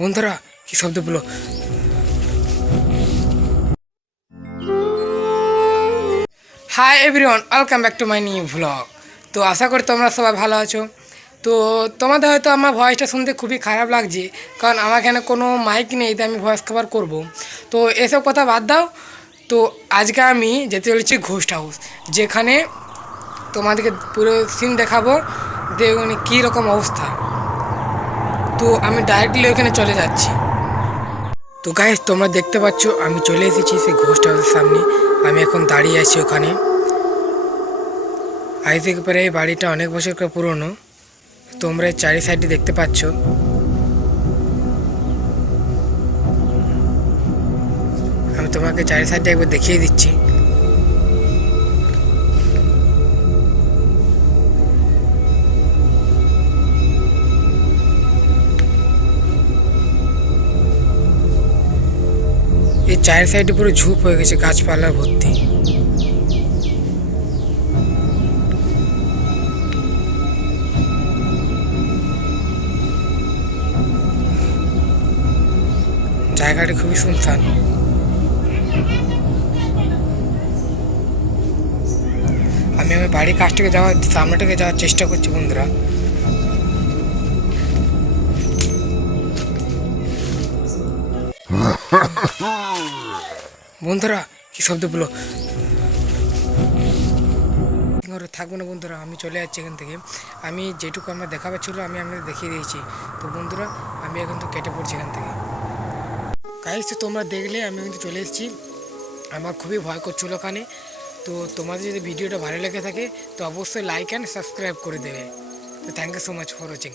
বন্ধুরা কি শব্দ বলো? Hi everyone, welcome back to my new vlog. তো আশা করি তোমরা সবাই ভালো আছো। তো তোমাদের হয়তো আমার ভয়েসটা শুনতে খুবই খারাপ লাগছে, কারণ আমার এখানে কোনো মাইক নেই, তাই আমি ভয়েস কভার করব। তো এসব কথা বাদ দাও। তো আজকে আমি যেতে চলেছি ঘোস্ট হাউস, যেখানে তোমাদেরকে পুরো সিন দেখাবো, দেখুন কী রকম অবস্থা। তো আমি ডাইরেক্টলি ওখানে চলে যাচ্ছি। তো গাইস, তোমরা দেখতে পাচ্ছ আমি চলে এসেছি সেই ঘোস্ট হাউসের সামনে। আমি এখন দাঁড়িয়ে আছি ওখানে। আজ থেকে পরে এই বাড়িটা অনেক বছর করে পুরনো। তোমরা এই চারি সাইডে দেখতে পাচ্ছ। আমি তোমাকে চারি সাইডে একবার দেখিয়ে দিচ্ছি। এই চারি সাইডে পুরো ঝোপ হয়ে গেছে, গাছপালা ভর্তি। জায়গাটা খুবই শুনশান। আমি আমার বাড়ির কাছটাকে যাওয়ার সামনেটাকে যাওয়ার চেষ্টা করছি বন্ধুরা। বন্ধুরা কি শব্দ বলো? থাকবো না বন্ধুরা, আমি চলে যাচ্ছি এখান থেকে। আমি যেটুকু আমার দেখাবার ছিল আমি আপনাদের দেখিয়ে দিয়েছি। তো বন্ধুরা আমি এখন তো কেটে পড়ছি এখান থেকে। গাইস, তো তোমরা দেখলে আমি কিন্তু চলে এসেছি। আমার খুবই ভয় করছিল ওখানে। তো তোমাদের যদি ভিডিওটা ভালো লেগে থাকে তো অবশ্যই লাইক অ্যান্ড সাবস্ক্রাইব করে দেবে। তো thank you so much for watching.